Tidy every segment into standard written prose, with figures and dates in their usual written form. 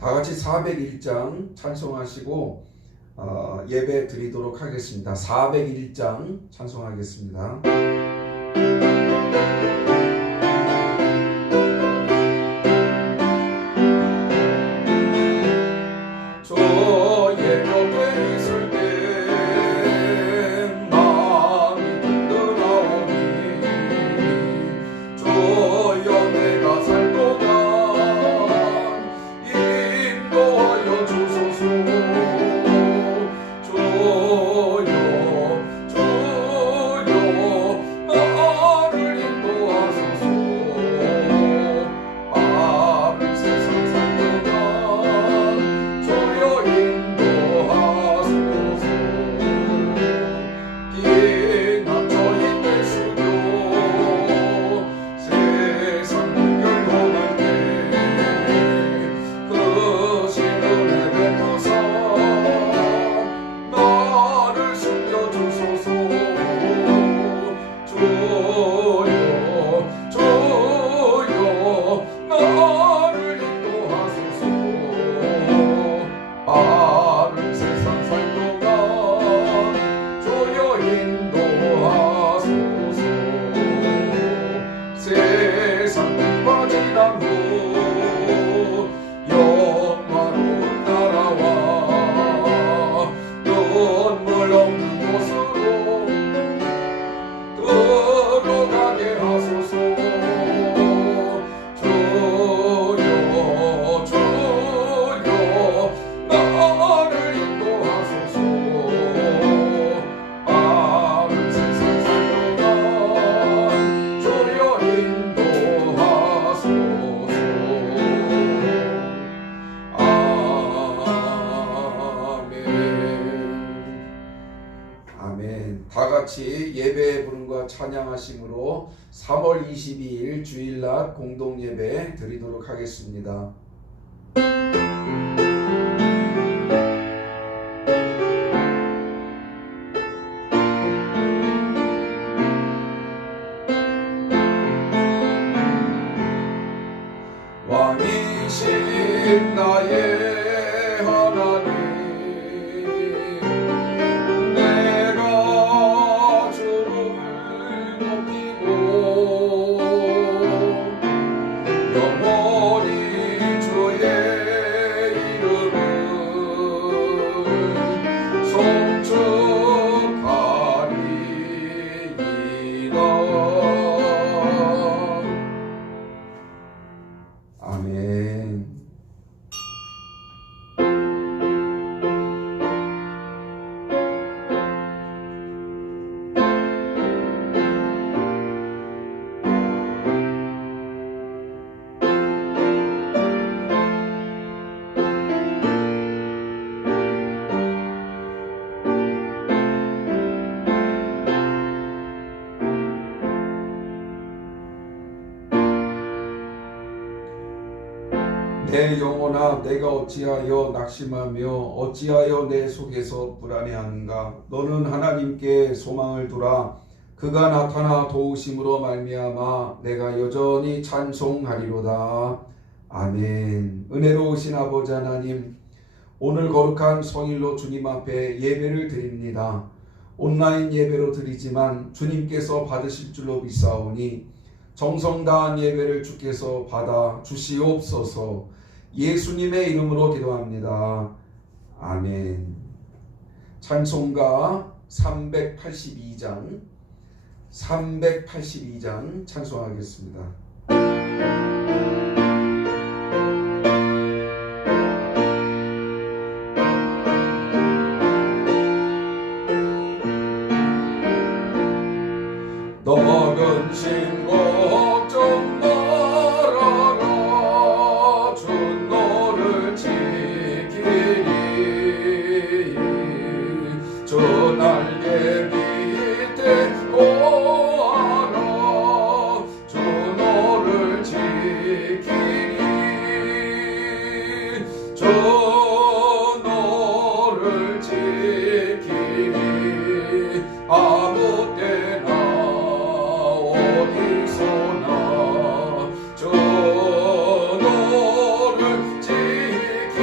다 같이 401장 찬송하시고 예배 드리도록 하겠습니다. 401장 찬송하겠습니다. 다 같이 예배 부름과 찬양하심으로 3월 22일 주일날 공동 예배 드리도록 하겠습니다. 왕이신 나의 내 영혼아, 내가 어찌하여 낙심하며 어찌하여 내 속에서 불안해하는가? 너는 하나님께 소망을 두라. 그가 나타나 도우심으로 말미암아 내가 여전히 찬송하리로다. 아멘. 은혜로우신 아버지 하나님, 오늘 거룩한 성일로 주님 앞에 예배를 드립니다. 온라인 예배로 드리지만 주님께서 받으실 줄로 믿사오니 정성 다한 예배를 주께서 받아 주시옵소서. 예수님의 이름으로 기도합니다. 아멘. 찬송가 382장 찬송하겠습니다. 너는 신 걱정 말아라. 주 너를 지키리. 주 날개 밑에 거하라. 주 너를 지키리. 주 너를 지키리. 아무 때나 어디서나 주 너를 지키리.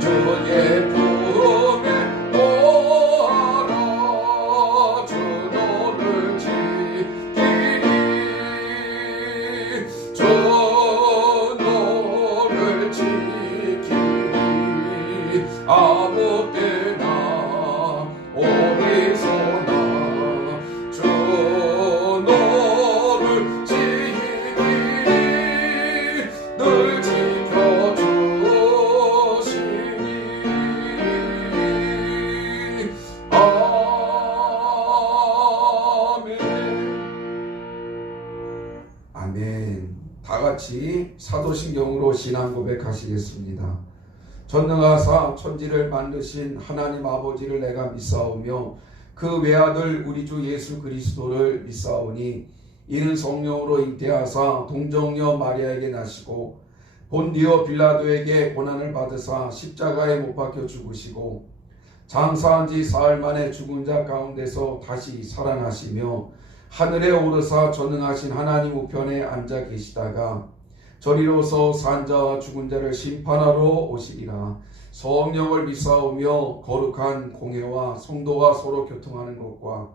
주의 품에 놓아라. 주 너를 지키리. 주 너를 지키리. 아무 때나 어디서나 주 너를 지키리. 늘 지켜주시니. 아멘. 아멘. 다 같이 사도신경으로 신앙 고백하시겠습니다. 전능하사 천지를 만드신 하나님 아버지를 내가 믿사오며 그 외아들 우리 주 예수 그리스도를 믿사오니 이는 성령으로 잉태하사 동정녀 마리아에게 나시고 본디오 빌라도에게 고난을 받으사 십자가에 못 박혀 죽으시고 장사한 지 사흘 만에 죽은 자 가운데서 다시 살아나시며 하늘에 오르사 전능하신 하나님 우편에 앉아 계시다가 저리로서 산 자와 죽은 자를 심판하러 오시리라. 성령을 믿사오며 거룩한 공회와 성도가 서로 교통하는 것과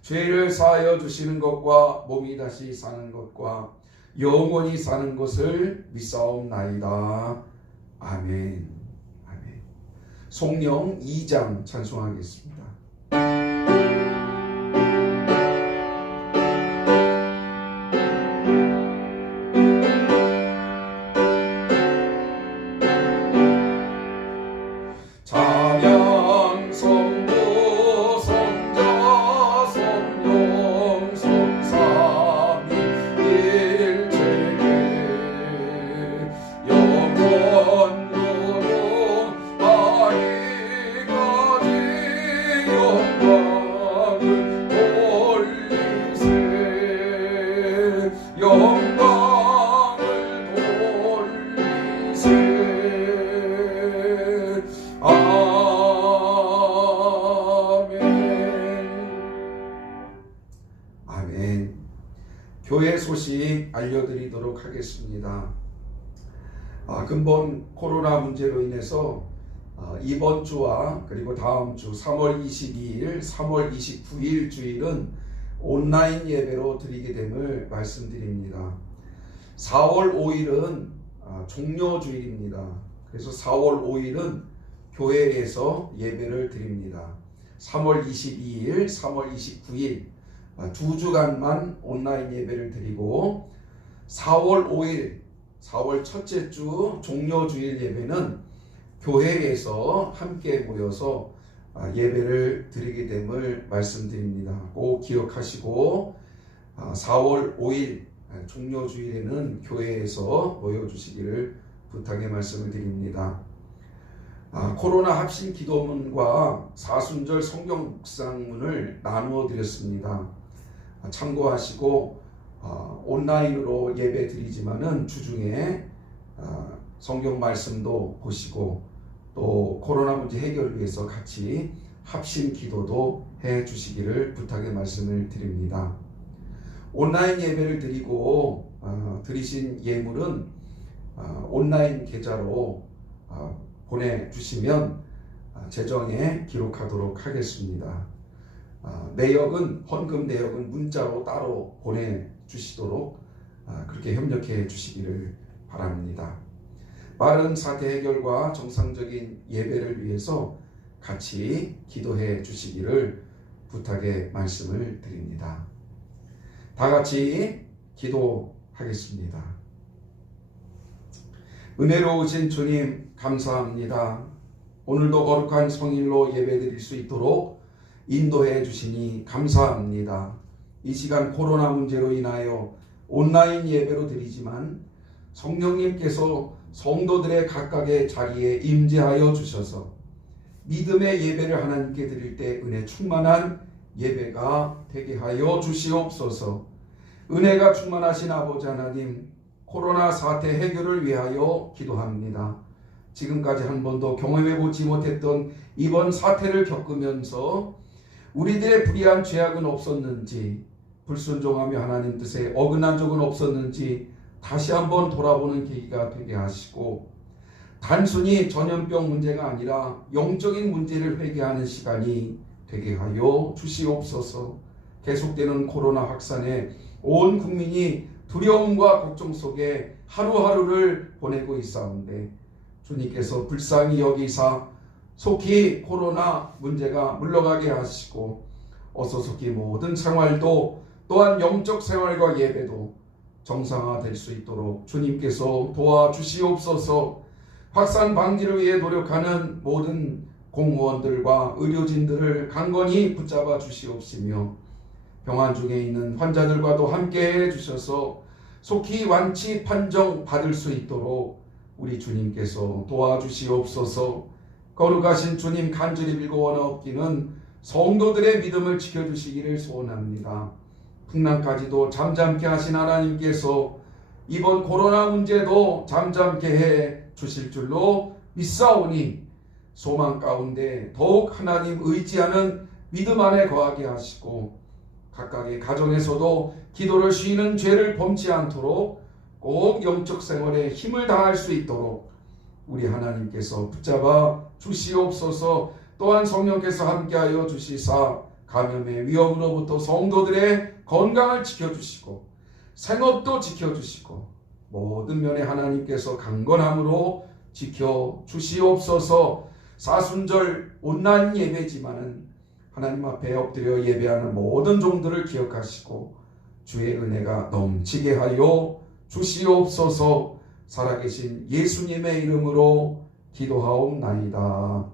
죄를 사하여 주시는 것과 몸이 다시 사는 것과 영원히 사는 것을 믿사옵나이다. 아멘. 아멘. 성령 2장 찬송하겠습니다. 아멘. 교회 소식 알려드리도록 하겠습니다. 근본 코로나 문제로 인해서 이번 주와 그리고 다음 주 3월 22일, 3월 29일 주일은 온라인 예배로 드리게 됨을 말씀드립니다. 4월 5일은 종료주일입니다. 그래서 4월 5일은 교회에서 예배를 드립니다. 3월 22일, 3월 29일 두 주간만 온라인 예배를 드리고 4월 5일, 4월 첫째 주 종료주일 예배는 교회에서 함께 모여서 예배를 드리게 됨을 말씀드립니다. 꼭 기억하시고 4월 5일 종료주일에는 교회에서 모여주시기를 부탁의 말씀을 드립니다. 코로나 합심 기도문과 사순절 성경 묵상문을 나누어 드렸습니다. 참고하시고 온라인으로 예배 드리지만은 주중에 성경 말씀도 보시고 또 코로나 문제 해결을 위해서 같이 합심 기도도 해 주시기를 부탁의 말씀을 드립니다. 온라인 예배를 드리고 드리신 예물은 온라인 계좌로 보내주시면 재정에 기록하도록 하겠습니다. 내역은 헌금 내역은 문자로 따로 보내주시도록 그렇게 협력해 주시기를 바랍니다. 빠른 사태 해결과 정상적인 예배를 위해서 같이 기도해 주시기를 부탁의 말씀을 드립니다. 다 같이 기도하겠습니다. 은혜로우신 주님 감사합니다. 오늘도 거룩한 성일로 예배드릴 수 있도록 인도해 주시니 감사합니다. 이 시간 코로나 문제로 인하여 온라인 예배로 드리지만 성령님께서 성도들의 각각의 자리에 임재하여 주셔서 믿음의 예배를 하나님께 드릴 때 은혜 충만한 예배가 되게 하여 주시옵소서. 은혜가 충만하신 아버지 하나님, 코로나 사태 해결을 위하여 기도합니다. 지금까지 한 번도 경험해보지 못했던 이번 사태를 겪으면서 우리들의 불의한 죄악은 없었는지, 불순종하며 하나님 뜻에 어긋난 적은 없었는지 다시 한번 돌아보는 계기가 되게 하시고 단순히 전염병 문제가 아니라 영적인 문제를 회개하는 시간이 되게 하여 주시옵소서. 계속되는 코로나 확산에 온 국민이 두려움과 걱정 속에 하루하루를 보내고 있사온데 주님께서 불쌍히 여기사 속히 코로나 문제가 물러가게 하시고 어서 속히 모든 생활도 또한 영적 생활과 예배도 정상화될 수 있도록 주님께서 도와주시옵소서. 확산 방지를 위해 노력하는 모든 공무원들과 의료진들을 강건히 붙잡아 주시옵시며 병원 중에 있는 환자들과도 함께해 주셔서 속히 완치 판정 받을 수 있도록 우리 주님께서 도와주시옵소서. 거룩하신 주님 간절히 빌고 원하옵기는 성도들의 믿음을 지켜주시기를 소원합니다. 풍랑까지도 잠잠케 하신 하나님께서 이번 코로나 문제도 잠잠케 해 주실 줄로 믿사오니 소망 가운데 더욱 하나님 의지하는 믿음 안에 거하게 하시고 각각의 가정에서도 기도를 쉬는 죄를 범치 않도록 꼭 영적 생활에 힘을 다할 수 있도록 우리 하나님께서 붙잡아 주시옵소서. 또한 성령께서 함께하여 주시사 감염의 위험으로부터 성도들의 건강을 지켜주시고 생업도 지켜주시고 모든 면에 하나님께서 강건함으로 지켜주시옵소서. 사순절 온라인 예배지만은 하나님 앞에 엎드려 예배하는 모든 종들을 기억하시고 주의 은혜가 넘치게 하여 주시옵소서. 살아계신 예수님의 이름으로 기도하옵나이다.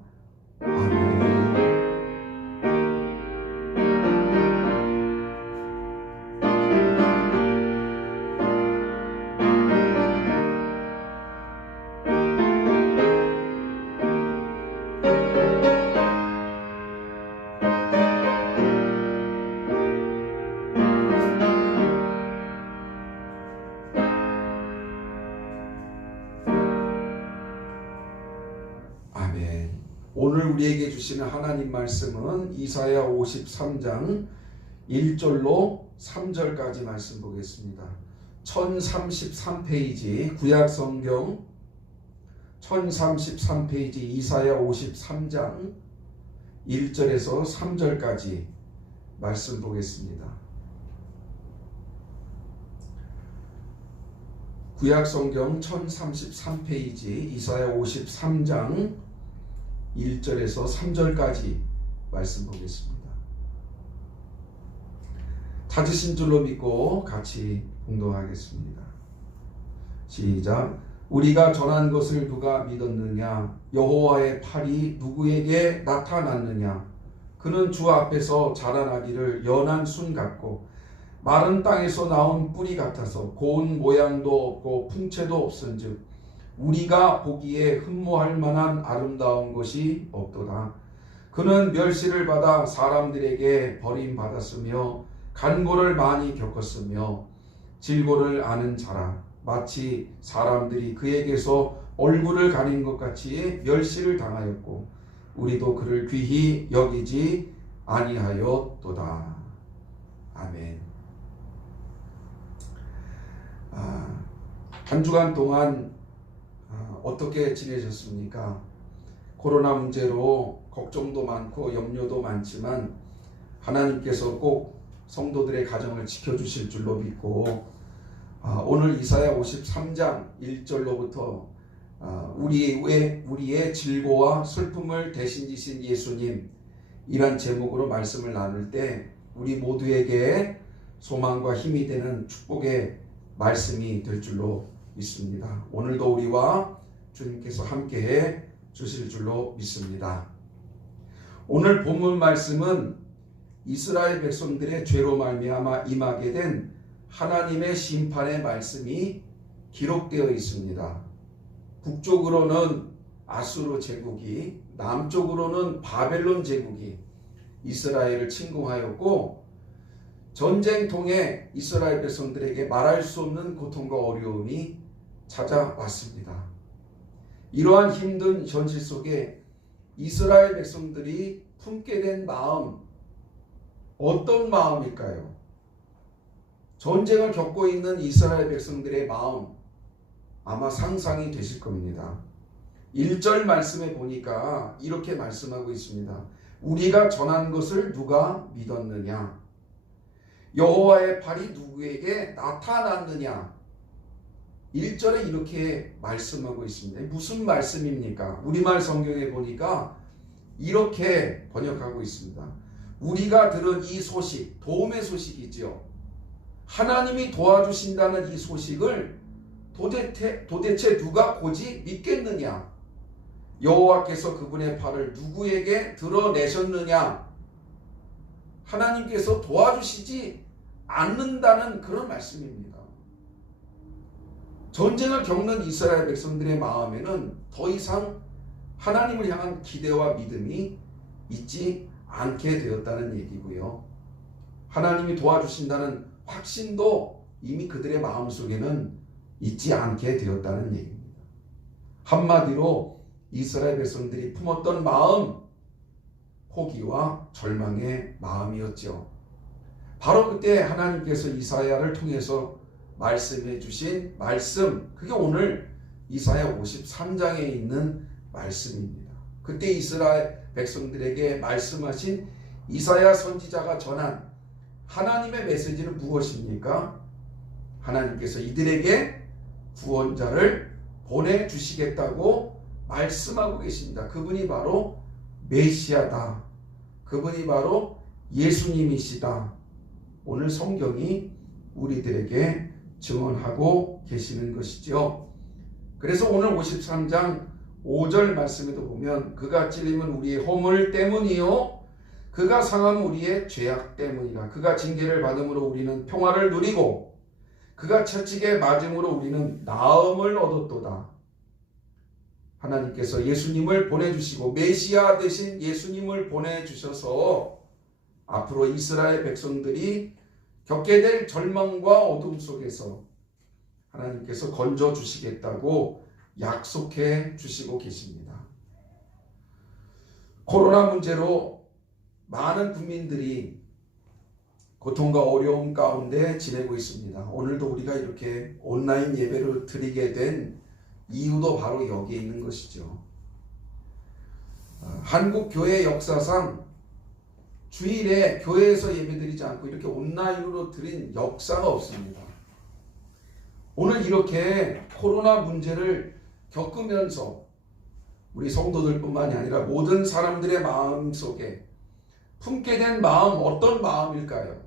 아멘. 오늘 우리에게 주시는 하나님 말씀은 이사야 53장 1절로 3절까지 말씀 보겠습니다. 1033페이지 구약성경 1033페이지 이사야 53장 1절에서 3절까지 말씀 보겠습니다. 구약성경 1033페이지 이사야 53장 1절에서 3절까지 말씀 보겠습니다. 찾으신 줄로 믿고 같이 봉독하겠습니다. 시작. 우리가 전한 것을 누가 믿었느냐? 여호와의 팔이 누구에게 나타났느냐? 그는 주 앞에서 자라나기를 연한 순 같고 마른 땅에서 나온 뿌리 같아서 고운 모양도 없고 풍채도 없은즉 우리가 보기에 흠모할 만한 아름다운 것이 없도다. 그는 멸시를 받아 사람들에게 버림받았으며 간고를 많이 겪었으며 질고를 아는 자라. 마치 사람들이 그에게서 얼굴을 가린 것 같이 멸시를 당하였고 우리도 그를 귀히 여기지 아니하였도다. 아멘. 한 주간 동안 어떻게 지내셨습니까? 코로나 문제로 걱정도 많고 염려도 많지만 하나님께서 꼭 성도들의 가정을 지켜주실 줄로 믿고 오늘 이사야 53장 1절로부터 우리의 질고와 슬픔을 대신 지신 예수님, 이란 제목으로 말씀을 나눌 때 우리 모두에게 소망과 힘이 되는 축복의 말씀이 될 줄로 믿습니다. 오늘도 우리와 주님께서 함께해 주실 줄로 믿습니다. 오늘 본문 말씀은 이스라엘 백성들의 죄로 말미암아 임하게 된 하나님의 심판의 말씀이 기록되어 있습니다. 북쪽으로는 아수르 제국이, 남쪽으로는 바벨론 제국이 이스라엘을 침공하였고 전쟁통에 이스라엘 백성들에게 말할 수 없는 고통과 어려움이 찾아왔습니다. 이러한 힘든 현실 속에 이스라엘 백성들이 품게 된 마음, 어떤 마음일까요? 전쟁을 겪고 있는 이스라엘 백성들의 마음, 아마 상상이 되실 겁니다. 1절 말씀에 보니까 이렇게 말씀하고 있습니다. 우리가 전한 것을 누가 믿었느냐? 여호와의 팔이 누구에게 나타났느냐? 1절에 이렇게 말씀하고 있습니다. 무슨 말씀입니까? 우리말 성경에 보니까 이렇게 번역하고 있습니다. 우리가 들은 이 소식, 도움의 소식이지요. 하나님이 도와주신다는 이 소식을 도대체 누가 고지 믿겠느냐? 여호와께서 그분의 팔을 누구에게 드러내셨느냐? 하나님께서 도와주시지 않는다는 그런 말씀입니다. 전쟁을 겪는 이스라엘 백성들의 마음에는 더 이상 하나님을 향한 기대와 믿음이 있지 않게 되었다는 얘기고요. 하나님이 도와주신다는 확신도 이미 그들의 마음속에는 있지 않게 되었다는 얘기입니다. 한마디로 이스라엘 백성들이 품었던 마음, 포기와 절망의 마음이었죠. 바로 그때 하나님께서 이사야를 통해서 말씀해 주신 말씀, 그게 오늘 이사야 53장에 있는 말씀입니다. 그때 이스라엘 백성들에게 말씀하신 이사야 선지자가 전한 하나님의 메시지는 무엇입니까? 하나님께서 이들에게 구원자를 보내주시겠다고 말씀하고 계십니다. 그분이 바로 메시아다. 그분이 바로 예수님이시다. 오늘 성경이 우리들에게 증언하고 계시는 것이죠. 그래서 오늘 53장 5절 말씀에도 보면 그가 찔림은 우리의 허물 때문이요 그가 상함은 우리의 죄악 때문이라. 그가 징계를 받음으로 우리는 평화를 누리고 그가 채찍에 맞음으로 우리는 나음을 얻었도다. 하나님께서 예수님을 보내주시고 메시아 대신 예수님을 보내주셔서 앞으로 이스라엘 백성들이 겪게 될 절망과 어둠 속에서 하나님께서 건져주시겠다고 약속해 주시고 계십니다. 코로나 문제로 많은 국민들이 고통과 어려움 가운데 지내고 있습니다. 오늘도 우리가 이렇게 온라인 예배를 드리게 된 이유도 바로 여기에 있는 것이죠. 한국 교회 역사상 주일에 교회에서 예배드리지 않고 이렇게 온라인으로 드린 역사가 없습니다. 오늘 이렇게 코로나 문제를 겪으면서 우리 성도들뿐만이 아니라 모든 사람들의 마음속에 품게 된 마음, 어떤 마음일까요?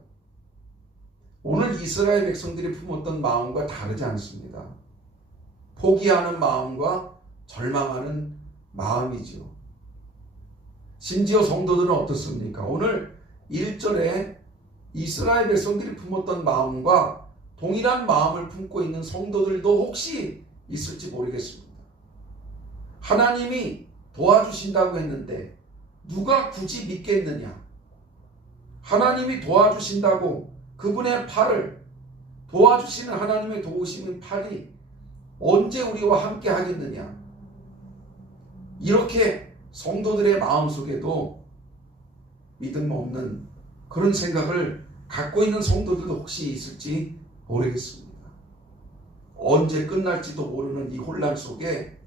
오늘 이스라엘 백성들이 품었던 마음과 다르지 않습니다. 포기하는 마음과 절망하는 마음이지요. 심지어 성도들은 어떻습니까? 오늘 1절에 이스라엘 백성들이 품었던 마음과 동일한 마음을 품고 있는 성도들도 혹시 있을지 모르겠습니다. 하나님이 도와주신다고 했는데 누가 굳이 믿겠느냐? 하나님이 도와주신다고 그분의 팔을, 도와주시는 하나님의 도우시는 팔이 언제 우리와 함께 하겠느냐? 이렇게 성도들의 마음속에도 믿음 없는 그런 생각을 갖고 있는 성도들도 혹시 있을지 모르겠습니다. 언제 끝날지도 모르는 이 혼란 속에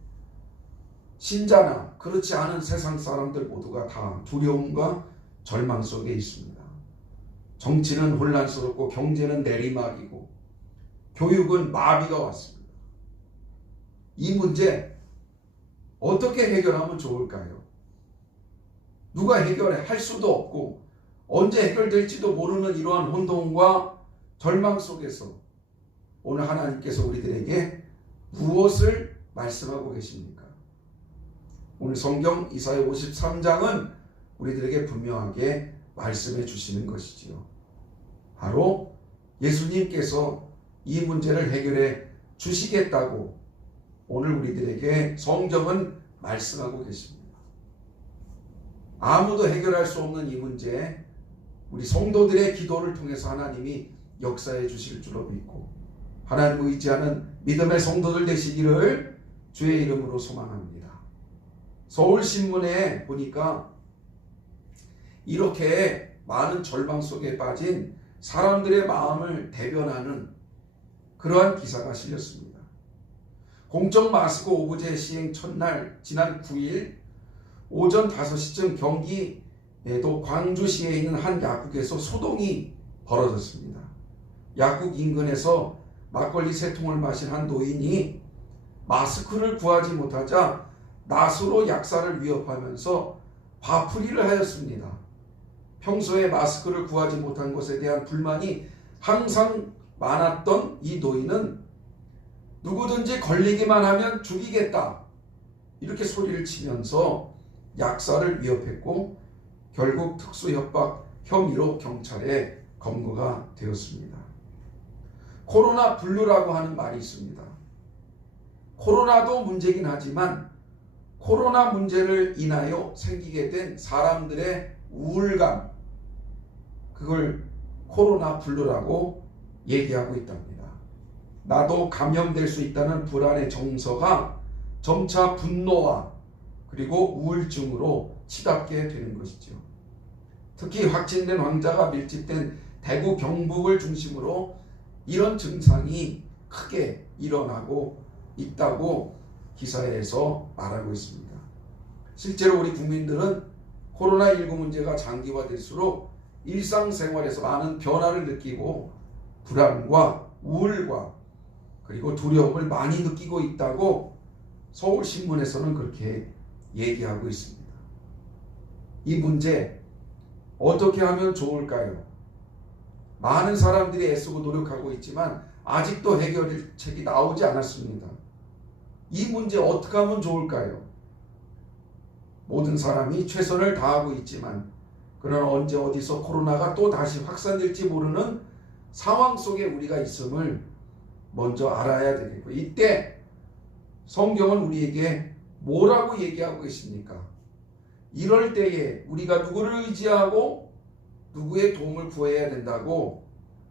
신자나 그렇지 않은 세상 사람들 모두가 다 두려움과 절망 속에 있습니다. 정치는 혼란스럽고 경제는 내리막이고 교육은 마비가 왔습니다. 이 문제 어떻게 해결하면 좋을까요? 누가 해결할 수도 없고 언제 해결될지도 모르는 이러한 혼돈과 절망 속에서 오늘 하나님께서 우리들에게 무엇을 말씀하고 계십니까? 오늘 성경 이사야 53장은 우리들에게 분명하게 말씀해 주시는 것이지요. 바로 예수님께서 이 문제를 해결해 주시겠다고 오늘 우리들에게 성경은 말씀하고 계십니다. 아무도 해결할 수 없는 이 문제, 우리 성도들의 기도를 통해서 하나님이 역사해 주실 줄로 믿고 하나님을 의지하는 믿음의 성도들 되시기를 주의 이름으로 소망합니다. 서울신문에 보니까 이렇게 많은 절망 속에 빠진 사람들의 마음을 대변하는 그러한 기사가 실렸습니다. 공적 마스크 오브제 시행 첫날 지난 9일 오전 5시쯤 경기도 광주시에 있는 한 약국에서 소동이 벌어졌습니다. 약국 인근에서 막걸리 3통을 마신 한 노인이 마스크를 구하지 못하자 낫으로 약사를 위협하면서 화풀이를 하였습니다. 평소에 마스크를 구하지 못한 것에 대한 불만이 항상 많았던 이 노인은 누구든지 걸리기만 하면 죽이겠다 이렇게 소리를 치면서 약사를 위협했고 결국 특수협박 혐의로 경찰에 검거가 되었습니다. 코로나 블루라고 하는 말이 있습니다. 코로나도 문제긴 하지만 코로나 문제를 인하여 생기게 된 사람들의 우울감, 그걸 코로나 블루라고 얘기하고 있답니다. 나도 감염될 수 있다는 불안의 정서가 점차 분노와 그리고 우울증으로 치닫게 되는 것이죠. 특히 확진된 환자가 밀집된 대구 경북을 중심으로 이런 증상이 크게 일어나고 있다고 기사에서 말하고 있습니다. 실제로 우리 국민들은 코로나19 문제가 장기화될수록 일상생활에서 많은 변화를 느끼고 불안과 우울과 그리고 두려움을 많이 느끼고 있다고 서울신문에서는 그렇게 얘기하고 있습니다. 이 문제 어떻게 하면 좋을까요? 많은 사람들이 애쓰고 노력하고 있지만 아직도 해결책이 나오지 않았습니다. 이 문제 어떻게 하면 좋을까요? 모든 사람이 최선을 다하고 있지만 그러나 언제 어디서 코로나가 또 다시 확산될지 모르는 상황 속에 우리가 있음을 먼저 알아야 되겠고, 이때 성경은 우리에게 뭐라고 얘기하고 계십니까? 이럴 때에 우리가 누구를 의지하고 누구의 도움을 구해야 된다고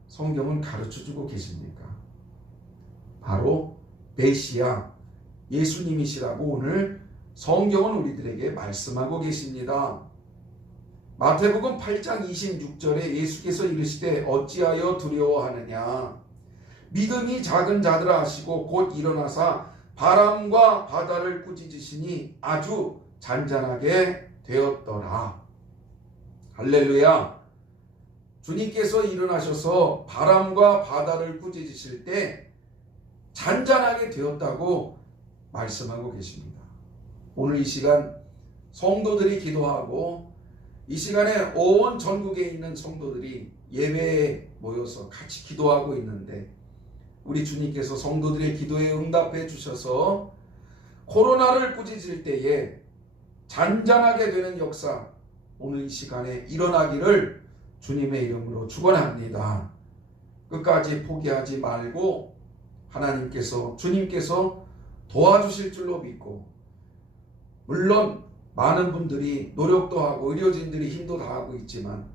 성경은 가르쳐주고 계십니까? 바로 메시아 예수님이시라고 오늘 성경은 우리들에게 말씀하고 계십니다. 마태복음 8장 26절에 예수께서 이르시되 어찌하여 두려워하느냐, 믿음이 작은 자들아 하시고 곧 일어나사 바람과 바다를 꾸짖으시니 아주 잔잔하게 되었더라. 할렐루야. 주님께서 일어나셔서 바람과 바다를 꾸짖으실 때 잔잔하게 되었다고 말씀하고 계십니다. 오늘 이 시간 성도들이 기도하고 이 시간에 온 전국에 있는 성도들이 예배에 모여서 같이 기도하고 있는데 우리 주님께서 성도들의 기도에 응답해 주셔서 코로나를 꾸짖을 때에 잔잔하게 되는 역사 오늘 이 시간에 일어나기를 주님의 이름으로 축원합니다. 끝까지 포기하지 말고 주님께서 도와주실 줄로 믿고, 물론 많은 분들이 노력도 하고 의료진들이 힘도 다하고 있지만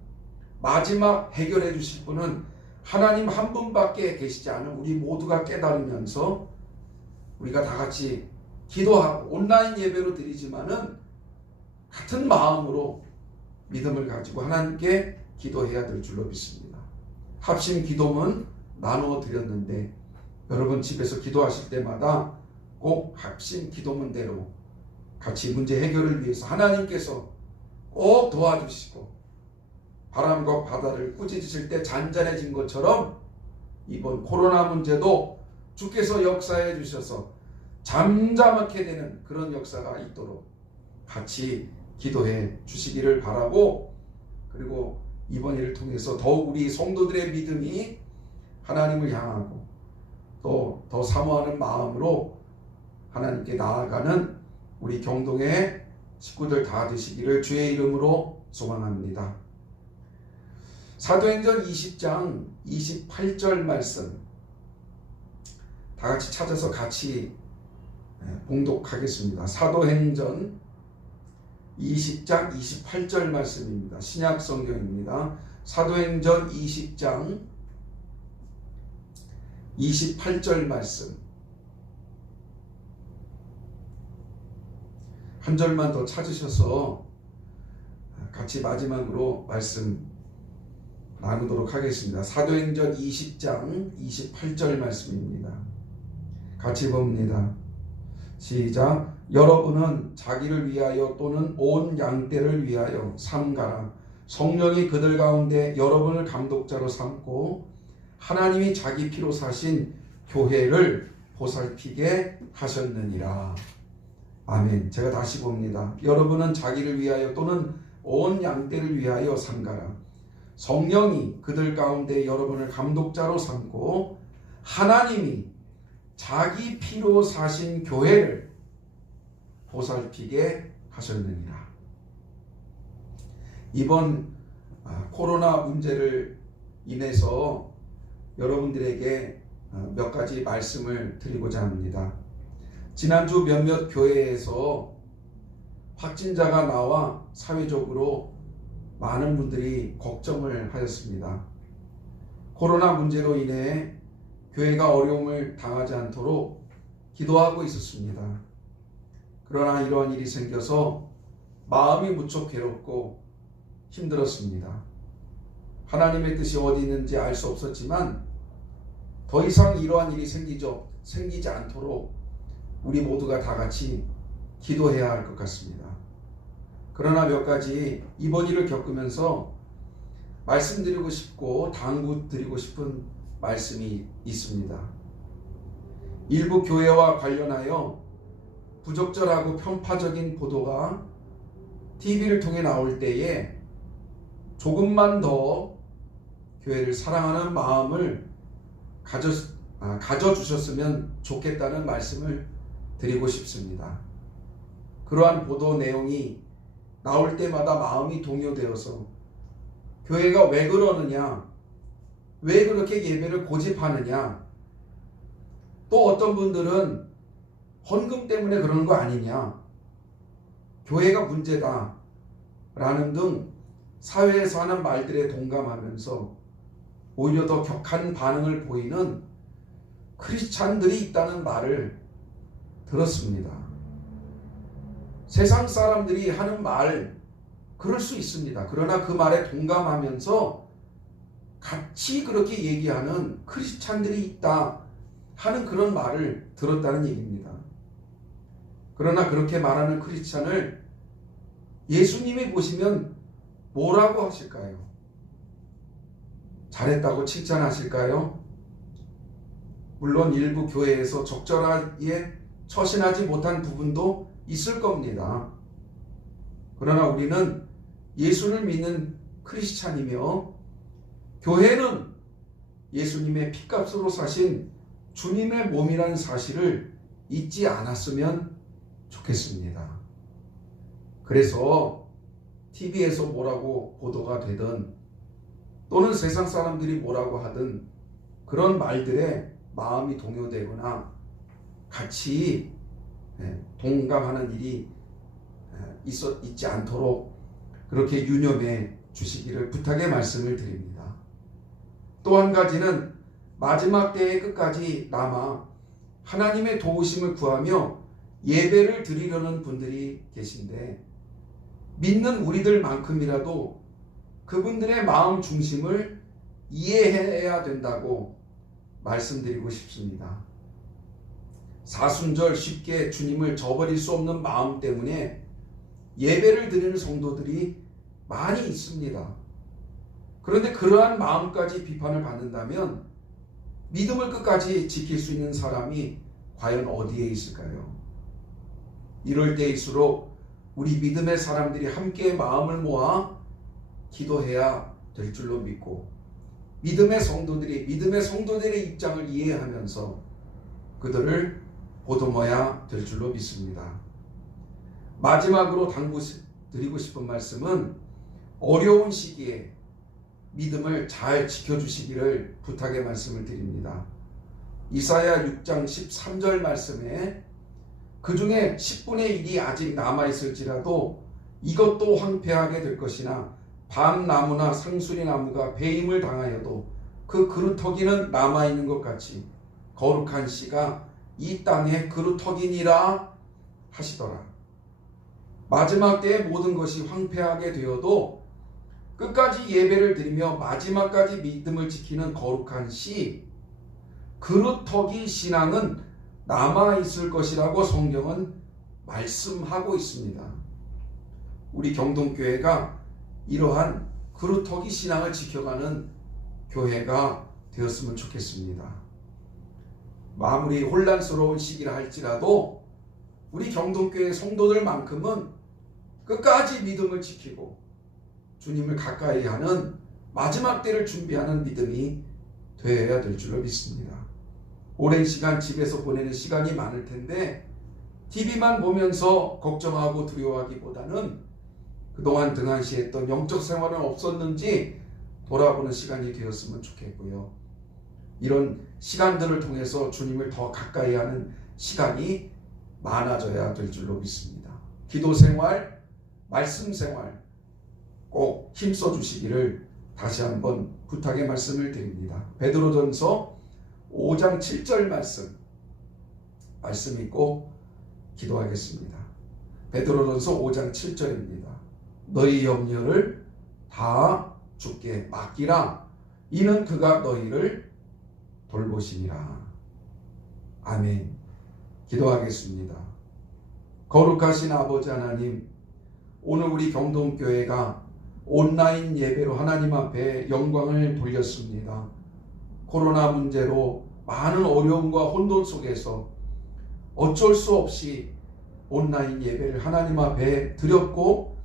마지막 해결해 주실 분은 하나님 한 분밖에 계시지 않은 우리 모두가 깨달으면서 우리가 다 같이 기도하고 온라인 예배로 드리지만은 같은 마음으로 믿음을 가지고 하나님께 기도해야 될 줄로 믿습니다. 합심 기도문 나누어 드렸는데 여러분 집에서 기도하실 때마다 꼭 합심 기도문대로 같이 문제 해결을 위해서 하나님께서 꼭 도와주시고 바람과 바다를 꾸짖으실 때 잔잔해진 것처럼 이번 코로나 문제도 주께서 역사해 주셔서 잠잠하게 되는 그런 역사가 있도록 같이 기도해 주시기를 바라고, 그리고 이번 일을 통해서 더욱 우리 성도들의 믿음이 하나님을 향하고 또 더 사모하는 마음으로 하나님께 나아가는 우리 경동의 식구들 다 되시기를 주의 이름으로 소망합니다. 사도행전 20장 28절 말씀 다 같이 찾아서 같이 봉독하겠습니다. 사도행전 20장 28절 말씀입니다. 신약 성경입니다. 사도행전 20장 28절 말씀 한 절만 더 찾으셔서 같이 마지막으로 말씀 나누도록 하겠습니다. 사도행전 20장 28절 말씀입니다. 같이 봅니다. 시작. 여러분은 자기를 위하여 또는 온 양떼를 위하여 삼가라. 성령이 그들 가운데 여러분을 감독자로 삼고 하나님이 자기 피로 사신 교회를 보살피게 하셨느니라. 아멘. 제가 다시 봅니다. 여러분은 자기를 위하여 또는 온 양떼를 위하여 삼가라. 성령이 그들 가운데 여러분을 감독자로 삼고 하나님이 자기 피로 사신 교회를 보살피게 하셨느니라. 이번 코로나 문제를 인해서 여러분들에게 몇 가지 말씀을 드리고자 합니다. 지난주 몇몇 교회에서 확진자가 나와 사회적으로 많은 분들이 걱정을 하였습니다. 코로나 문제로 인해 교회가 어려움을 당하지 않도록 기도하고 있었습니다. 그러나 이러한 일이 생겨서 마음이 무척 괴롭고 힘들었습니다. 하나님의 뜻이 어디 있는지 알 수 없었지만 더 이상 이러한 일이 생기지 않도록 우리 모두가 다 같이 기도해야 할 것 같습니다. 그러나 몇 가지 이번 일을 겪으면서 말씀드리고 싶고 당부드리고 싶은 말씀이 있습니다. 일부 교회와 관련하여 부적절하고 편파적인 보도가 TV를 통해 나올 때에 조금만 더 교회를 사랑하는 마음을 가져주셨으면 좋겠다는 말씀을 드리고 싶습니다. 그러한 보도 내용이 나올 때마다 마음이 동요되어서 교회가 왜 그러느냐, 왜 그렇게 예배를 고집하느냐, 또 어떤 분들은 헌금 때문에 그러는 거 아니냐, 교회가 문제다 라는 등 사회에서 하는 말들에 동감하면서 오히려 더 격한 반응을 보이는 크리스찬들이 있다는 말을 들었습니다. 세상 사람들이 하는 말 그럴 수 있습니다. 그러나 그 말에 동감하면서 같이 그렇게 얘기하는 크리스찬들이 있다 하는 그런 말을 들었다는 얘기입니다. 그러나 그렇게 말하는 크리스찬을 예수님이 보시면 뭐라고 하실까요? 잘했다고 칭찬하실까요? 물론 일부 교회에서 적절하게 처신하지 못한 부분도 있을 겁니다. 그러나 우리는 예수를 믿는 크리스찬이며 교회는 예수님의 피값으로 사신 주님의 몸이라는 사실을 잊지 않았으면 좋겠습니다. 그래서 TV에서 뭐라고 보도가 되든 또는 세상 사람들이 뭐라고 하든 그런 말들에 마음이 동요되거나 같이 동감하는 일이 있지 않도록 그렇게 유념해 주시기를 부탁의 말씀을 드립니다. 또 한 가지는 마지막 때의 끝까지 남아 하나님의 도우심을 구하며 예배를 드리려는 분들이 계신데 믿는 우리들만큼이라도 그분들의 마음 중심을 이해해야 된다고 말씀드리고 싶습니다. 사순절 쉽게 주님을 저버릴 수 없는 마음 때문에 예배를 드리는 성도들이 많이 있습니다. 그런데 그러한 마음까지 비판을 받는다면 믿음을 끝까지 지킬 수 있는 사람이 과연 어디에 있을까요? 이럴 때일수록 우리 믿음의 사람들이 함께 마음을 모아 기도해야 될 줄로 믿고 믿음의 성도들의 입장을 이해하면서 그들을 보듬어야 될 줄로 믿습니다. 마지막으로 당부드리고 싶은 말씀은 어려운 시기에 믿음을 잘 지켜주시기를 부탁의 말씀을 드립니다. 이사야 6장 13절 말씀에 그 중에 10분의 1이 아직 남아있을지라도 이것도 황폐하게 될 것이나 밤나무나 상수리나무가 배임을 당하여도 그 그루터기는 남아있는 것 같이 거룩한 씨가 이 땅에 그루터기니라 하시더라. 마지막 때에 모든 것이 황폐하게 되어도 끝까지 예배를 드리며 마지막까지 믿음을 지키는 거룩한 씨, 그루터기 신앙은 남아 있을 것이라고 성경은 말씀하고 있습니다. 우리 경동교회가 이러한 그루터기 신앙을 지켜가는 교회가 되었으면 좋겠습니다. 아무리 혼란스러운 시기라 할지라도 우리 경동교회 성도들만큼은 끝까지 믿음을 지키고 주님을 가까이 하는 마지막 때를 준비하는 믿음이 되어야 될 줄로 믿습니다. 오랜 시간 집에서 보내는 시간이 많을 텐데 TV만 보면서 걱정하고 두려워하기보다는 그동안 등한시했던 영적 생활은 없었는지 돌아보는 시간이 되었으면 좋겠고요. 이런 시간들을 통해서 주님을 더 가까이 하는 시간이 많아져야 될 줄로 믿습니다. 기도 생활, 말씀 생활 꼭 힘써 주시기를 다시 한번 부탁의 말씀을 드립니다. 베드로전서 5장 7절 말씀 읽고 기도하겠습니다. 베드로전서 5장 7절입니다. 너희 염려를 다 주께 맡기라. 이는 그가 너희를 돌보시니라. 아멘. 기도하겠습니다. 거룩하신 아버지 하나님, 오늘 우리 경동교회가 온라인 예배로 하나님 앞에 영광을 돌렸습니다. 코로나 문제로 많은 어려움과 혼돈 속에서 어쩔 수 없이 온라인 예배를 하나님 앞에 드렸고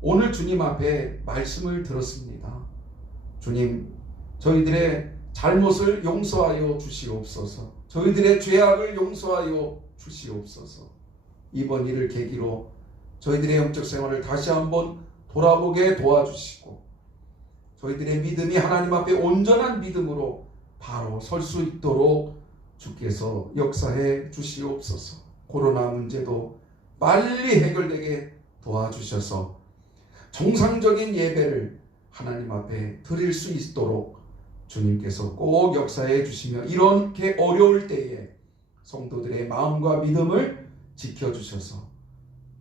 오늘 주님 앞에 말씀을 들었습니다. 주님, 저희들의 잘못을 용서하여 주시옵소서. 저희들의 죄악을 용서하여 주시옵소서. 이번 일을 계기로 저희들의 영적 생활을 다시 한번 돌아보게 도와주시고 저희들의 믿음이 하나님 앞에 온전한 믿음으로 바로 설 수 있도록 주께서 역사해 주시옵소서. 코로나 문제도 빨리 해결되게 도와주셔서 정상적인 예배를 하나님 앞에 드릴 수 있도록 주님께서 꼭 역사해 주시며 이렇게 어려울 때에 성도들의 마음과 믿음을 지켜주셔서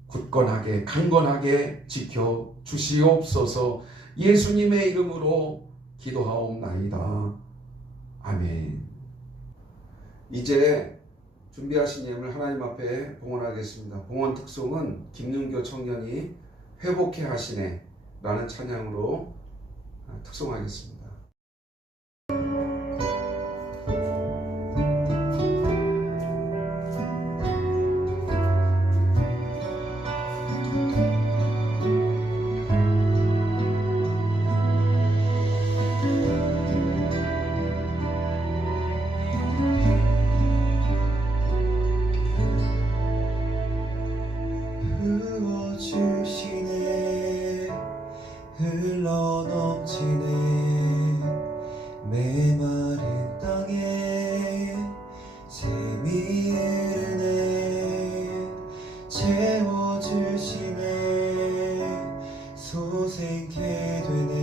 굳건하게 강건하게 지켜주시옵소서. 예수님의 이름으로 기도하옵나이다. 아멘. 이제 준비하신 예물 하나님 앞에 봉헌하겠습니다. 봉헌 특송은 김윤교 청년이 회복해 하시네 라는 찬양으로 특송하겠습니다. 주시네 흘러 넘치네 메마른 땅에 샘이 흐르네 채워주시네 솟게 되네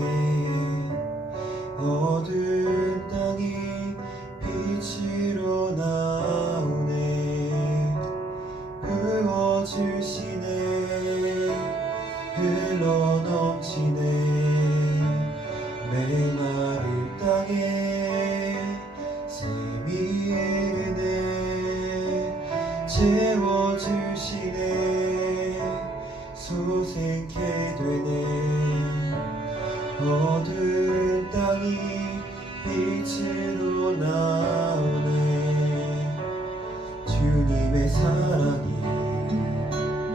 어두운 땅이 빛으로 나오네 부어주시네 흘러 넘치네 메마른 땅에 샘이 흐르네 채워주시네 솟게 되네 어두운 땅이 빛으로 나오네 주님의 사랑이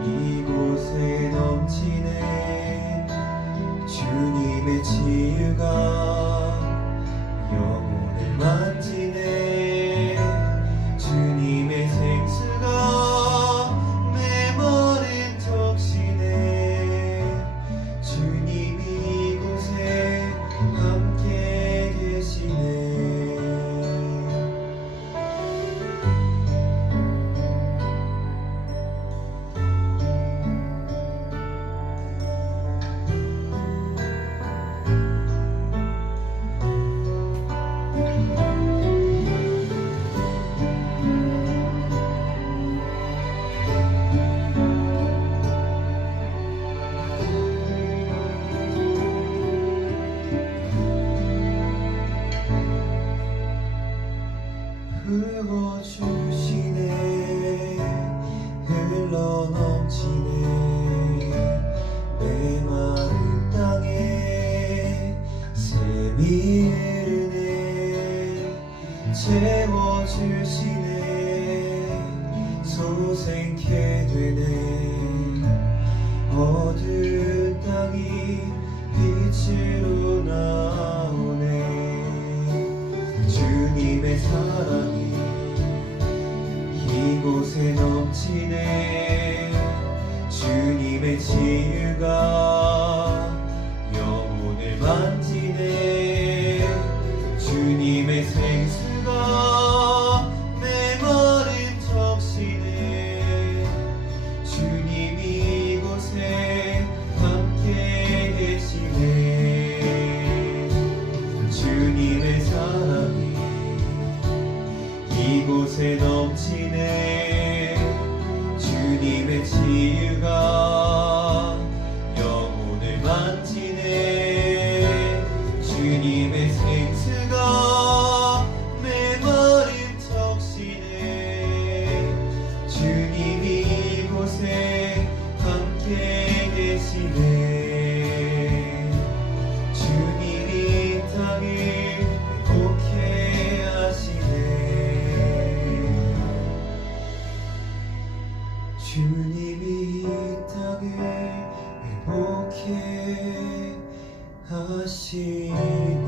이곳에 넘치네 주님의 치유가 영혼을 만지네 주님의 생수가 메마른 적시네 주님이 이곳에 함께 계시네 주님이 은혜 채워주시네 소생케 되네 어두운 땅이 빛으로 나오네 주님의 사랑이 이곳에 넘치네 주님의 치유가 영혼을 만지네 주님의 생수가 메마른 적시네 주님이 이곳에 함께 계시네 주님의 사랑이 이곳에 넘치네 주님의 치유가 영혼을 만지네 주님의 생수가 메마른 적시네 주님이 이곳에 함께 계시네 주님이 이 땅을 회복해 하시네 주님이 이 땅을 회복해 하시네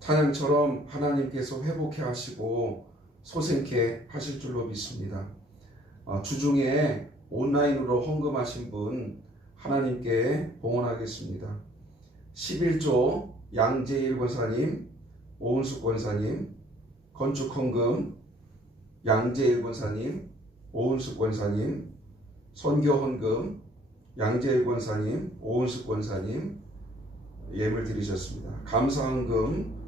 찬양처럼 하나님께서 회복해 하시고 소생케 하실 줄로 믿습니다. 주중에 온라인으로 헌금하신 분 하나님께 봉헌하겠습니다. 11조 양재일 권사님, 오은숙 권사님, 건축헌금 양재일 권사님, 오은숙 권사님, 선교헌금 양재일 권사님, 오은숙 권사님 예물 드리셨습니다. 감사헌금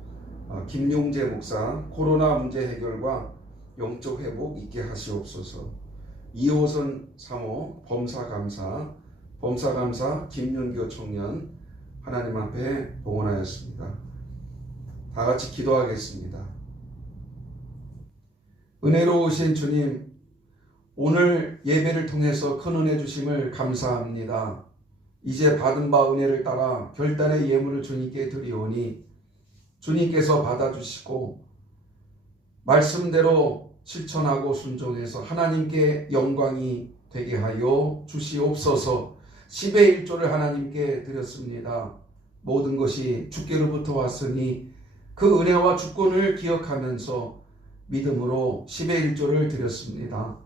김용재 목사 코로나 문제 해결과 영적 회복 있게 하시옵소서. 2호선 3호 범사감사 김윤교 청년 하나님 앞에 봉헌하였습니다. 다 같이 기도하겠습니다. 은혜로우신 주님, 오늘 예배를 통해서 큰 은혜 주심을 감사합니다. 이제 받은 바 은혜를 따라 결단의 예물을 주님께 드리오니 주님께서 받아주시고 말씀대로 실천하고 순종해서 하나님께 영광이 되게 하여 주시옵소서. 10의 1조를 하나님께 드렸습니다. 모든 것이 주께로부터 왔으니 그 은혜와 주권을 기억하면서 믿음으로 10의 1조를 드렸습니다.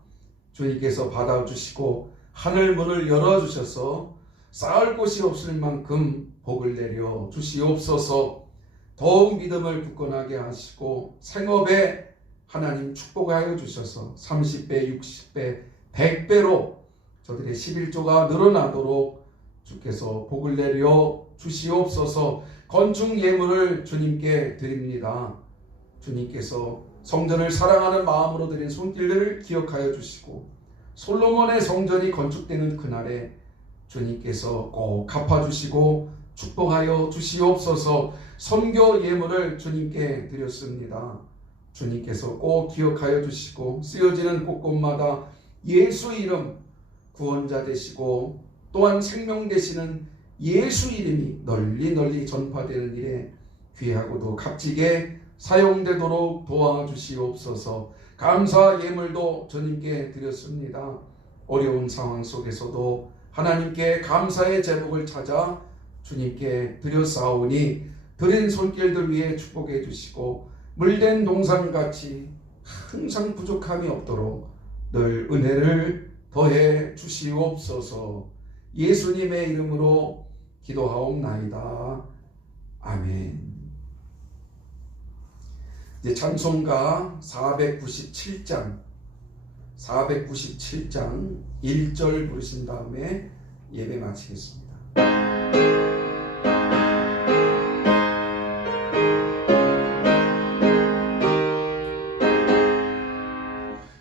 주님께서 받아주시고 하늘 문을 열어주셔서 쌓을 곳이 없을 만큼 복을 내려 주시옵소서. 더욱 믿음을 굳건하게 하시고 생업에 하나님 축복하여 주셔서 30배, 60배, 100배로 저들의 11조가 늘어나도록 주께서 복을 내려 주시옵소서. 건축 예물을 주님께 드립니다. 주님께서 성전을 사랑하는 마음으로 드린 손길을 기억하여 주시고 솔로몬의 성전이 건축되는 그날에 주님께서 꼭 갚아주시고 축복하여 주시옵소서. 선교 예물을 주님께 드렸습니다. 주님께서 꼭 기억하여 주시고 쓰여지는 곳곳마다 예수 이름 구원자 되시고 또한 생명 되시는 예수 이름이 널리 전파되는 일에 귀하고도 값지게 사용되도록 도와주시옵소서. 감사 예물도 주님께 드렸습니다. 어려운 상황 속에서도 하나님께 감사의 제목을 찾아 주님께 드렸사오니 드린 손길들 위에 축복해 주시고 물된 동산같이 항상 부족함이 없도록 늘 은혜를 더해 주시옵소서. 예수님의 이름으로 기도하옵나이다. 아멘. 이제 찬송가 497장 1절 부르신 다음에 예배 마치겠습니다.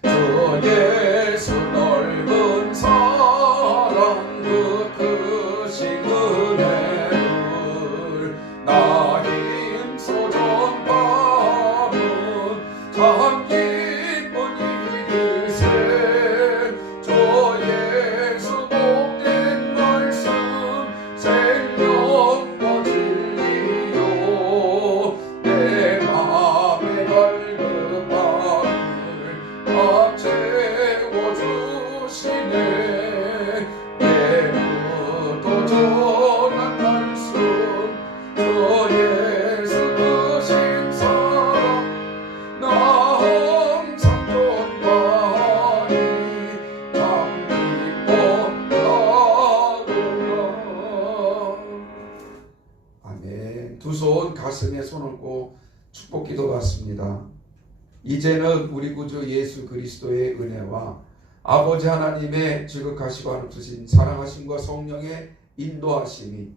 주 예수 넓은 사랑 그 크신 은혜를 나 두 손 가슴에 손 얹고 축복 기도 받습니다. 이제는 우리 구주 예수 그리스도의 은혜와 아버지 하나님의 지극하시고 한없으신 사랑하심과 성령의 인도하심이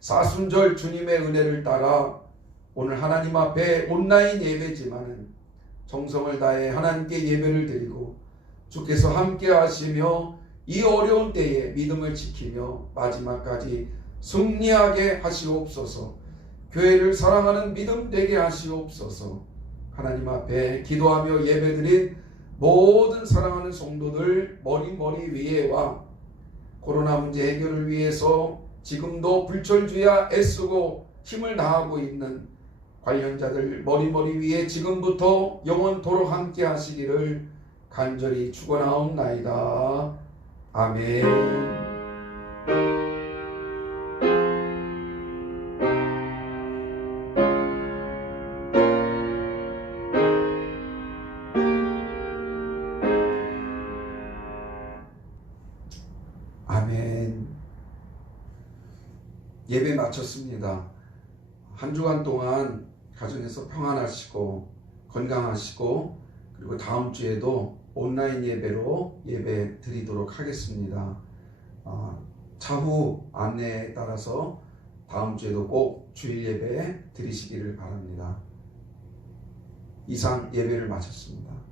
사순절 주님의 은혜를 따라 오늘 하나님 앞에 온라인 예배지만은 정성을 다해 하나님께 예배를 드리고 주께서 함께 하시며 이 어려운 때에 믿음을 지키며 마지막까지 승리하게 하시옵소서. 교회를 사랑하는 믿음 되게 하시옵소서. 하나님 앞에 기도하며 예배드린 모든 사랑하는 성도들 머리 위에와 코로나 문제 해결을 위해서 지금도 불철주야 애쓰고 힘을 다하고 있는 관련자들 머리 위에 지금부터 영원토록 함께 하시기를 간절히 축원하옵나이다. 아멘. 아멘. 예배 마쳤습니다. 한 주간 동안 가정에서 평안하시고 건강하시고 그리고 다음 주에도 온라인 예배로 예배 드리도록 하겠습니다. 차후 안내에 따라서 다음 주에도 꼭 주일 예배 드리시기를 바랍니다. 이상 예배를 마쳤습니다.